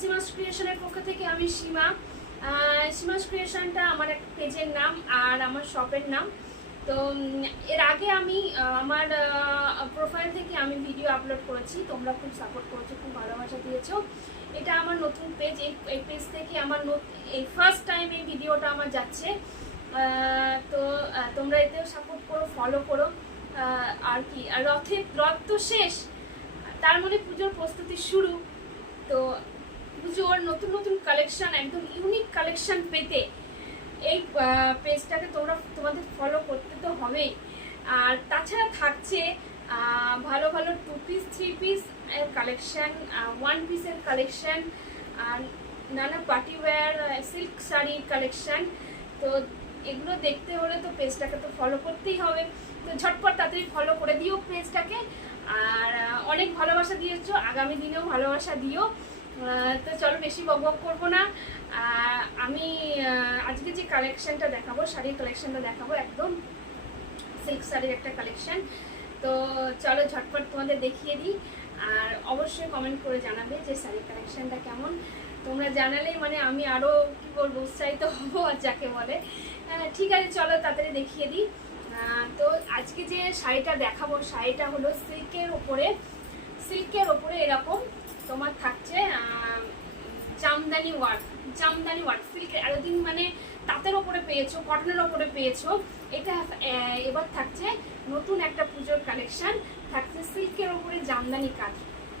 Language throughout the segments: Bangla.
সীমাস ক্রিয়েশনের পক্ষ থেকে আমি সীমা। সীমাস ক্রিয়েশনটা আমার এক পেজের নাম আর আমার শপের নাম। তো এর আগে আমি আমার প্রোফাইল থেকে আমি ভিডিও আপলোড করেছি, তোমরা খুব সাপোর্ট করেছো, খুব ভালোবাসা দিয়েছো। এটা আমার নতুন পেজ, এই পেজ থেকে আমার এই ফার্স্ট টাইম এই ভিডিওটা আমার যাচ্ছে। তো তোমরা এতেও সাপোর্ট করো, ফলো করো। আর কি, আর রথ তো শেষ, তার মানে পুজোর প্রস্তুতি শুরু। তো পুজোর নতুন নতুন কালেকশন, একদম ইউনিক কালেকশন পেতে এই পেজটাকে তোমাদের ফলো করতে তো হবেই। আর তাছাড়া থাকছে ভালো ভালো 2 পিস 3 পিস এর কালেকশন, 1 পিসের কালেকশন, আর নানা পার্টিওয়্যার সিল্ক শাড়ির কালেকশন। তো এগুলো দেখতে হলে তো পেজটাকে তো ফলো করতেই হবে। তো ঝটপট তাড়াতাড়ি ফলো করে দিও পেজটাকে। আর অনেক ভালোবাসা দিয়েছো, আগামী দিনেও ভালোবাসা দিও। তো চলো বেশি বকবক করবো না। আমি আজকে যে কালেকশনটা দেখাবো, শাড়ির কালেকশনটা দেখাবো, একদম সিল্ক শাড়ির একটা কালেকশন। তো চলো ঝটপট তোমাদের দেখিয়ে দিই। আর অবশ্যই কমেন্ট করে জানাবে যে শাড়ির কালেকশনটা কেমন। তোমরা জানালেই মানে আমি আরও কী বলবো, উৎসাহিত হবো আর যাকে বলে। ঠিক আছে, চলো তাড়াতাড়ি দেখিয়ে দিই। তো আজকে যে শাড়িটা দেখাবো, শাড়িটা হলো সিল্কের ওপরে এরকম তোমার থাকছে জামদানি ওয়ার্ক সিল্কের। এতদিন মানে তাঁতের ওপরে পেয়েছো, কটনের ওপরে পেয়েছো, এটা এবার থাকছে নতুন একটা পুজোর কালেকশন, থাকছে সিল্কের ওপরে জামদানি কাজ।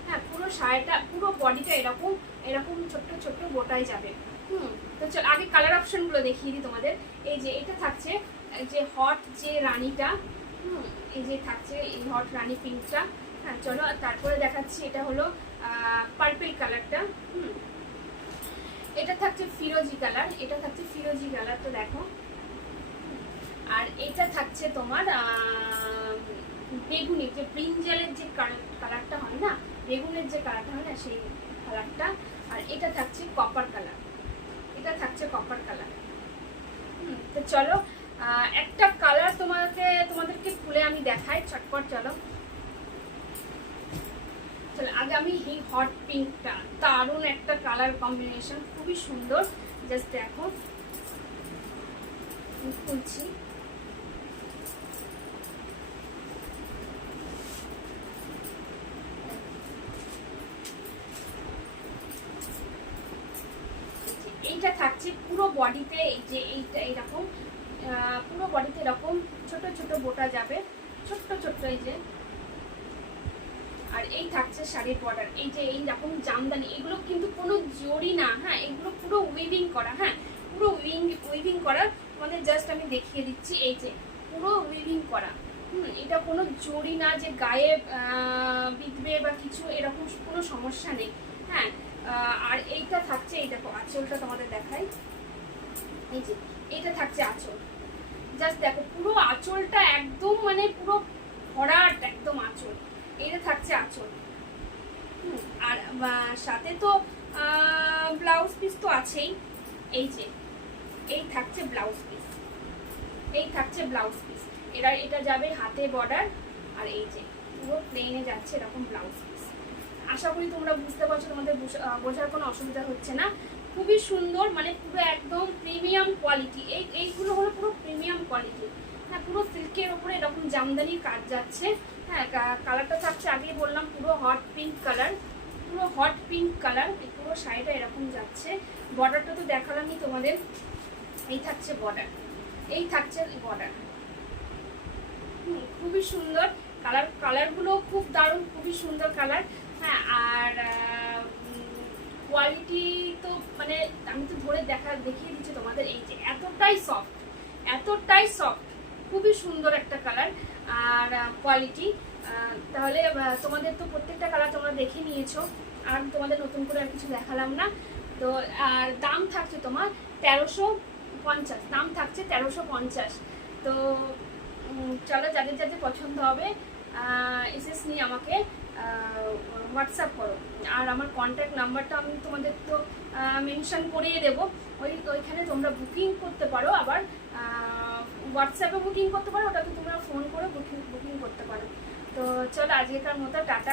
হ্যাঁ, পুরো শাড়িটা, পুরো বডিটা এরকম ছোট্ট ছোট্ট গোটায় যাবে। তো চল আগে কালার অপশনগুলো দেখিয়ে দিই তোমাদের। এই যে এটা থাকছে যে হট যে রানীটা, এই যে থাকছে এই হট রানী পিঙ্কটা। হ্যাঁ চলো, তারপরে দেখাচ্ছি এটা হলো পার্পল কালারটা। এটা থাকছে ফিরোজি কালার, তো দেখো। আর এটা থাকছে তোমার বেগুনি, যে ব্রিঞ্জালের যে কালারটা হয় না, বেগুনের যে কালারটা হয় না, সেই কালারটা। আর এটা থাকছে কপার কালার, তো চলো একটা কালার তোমাদেরকে খুলে আমি দেখাই চটপট। চলো আগে আমি এই হট পিঙ্কটা, দারুণ একটা কালার কম্বিনেশন, খুবই সুন্দর। জাস্ট দেখো, খুলছি। এইটা থাকছে পুরো বডিতে, এই যে এইটা এরকম পুরো বডিতে এরকম ছোট ছোট বোটা যাবে, ছোট্ট এই যে। আর এই থাকছে শাড়ির বর্ডার, এই যে এইরকম জামদানি, এগুলো কিন্তু কোনো জরি না। হ্যাঁ, এগুলো পুরো উইভিং করা। হ্যাঁ, পুরো উইভিং করা, মানে জাস্ট আমি দেখিয়ে দিচ্ছি। এই যে পুরো উইভিং করা। এটা কোনো জরি না যে গায়ে বিঁধবে বা কিছু, এরকম কোনো সমস্যা নেই। হ্যাঁ, আর এইটা থাকছে, এই দেখো আঁচলটা তোমাদের দেখাই। এই যে এইটা থাকছে আঁচল, জাস্ট দেখো পুরো আঁচলটা একদম মানে পুরো ভরাট একদম আঁচল। এটা থাকছে আঁচল। আর সাথে তো ব্লাউজ পিস তো আছেই। এই যে এই থাকছে ব্লাউজ পিস, এটা যাবে হাতে বর্ডার। আর এই যে পুরো প্লেনে যাচ্ছে এরকম ব্লাউজ পিস। আশা করি তোমরা বুঝতে পারছো, তোমাদের বোঝার কোনো অসুবিধা হচ্ছে না। খুবই সুন্দর, মানে পুরো একদম প্রিমিয়াম কোয়ালিটি। এইগুলো হলো পুরো প্রিমিয়াম কোয়ালিটি। হ্যাঁ, পুরো সিল্কের ওপরে এরকম জামদানির কাজ যাচ্ছে। হ্যাঁ, কালারটা থাকছে আগেই বললাম পুরো হট পিঙ্ক কালার। পুরো শাড়িটা এরকম যাচ্ছে। বর্ডারটা তো দেখালামই তোমাদের। এই থাকছে বর্ডার, খুবই সুন্দর কালারগুলো, খুব দারুণ, খুবই সুন্দর কালার। হ্যাঁ, আর কোয়ালিটি তো মানে আমি তো ধরে দেখিয়ে দিচ্ছি তোমাদের। এই যে এতটাই সফট, খুবই সুন্দর একটা কালার আর কোয়ালিটি। তাহলে তোমাদের তো প্রত্যেকটা কালার তোমরা দেখে নিয়েছো, আর তোমাদের নতুন করে আর কিছু দেখালাম না। তো আর দাম থাকছে তোমার 1350, দাম থাকছে 1350। তো চলো, যাদের পছন্দ হবে এসএস নিয়ে আমাকে হোয়াটসঅ্যাপ করো। আর আমার কন্ট্যাক্ট নাম্বারটা আমি তোমাদের তো মেনশন করিয়ে দেবো। ওইখানে তোমরা বুকিং করতে পারো, আবার হোয়াটসঅ্যাপে বুকিং করতে পারো, ওটাতে তোমরা ফোন করে বুকিং করতে পারো। তো চলো আজকেকার মতো টাটা।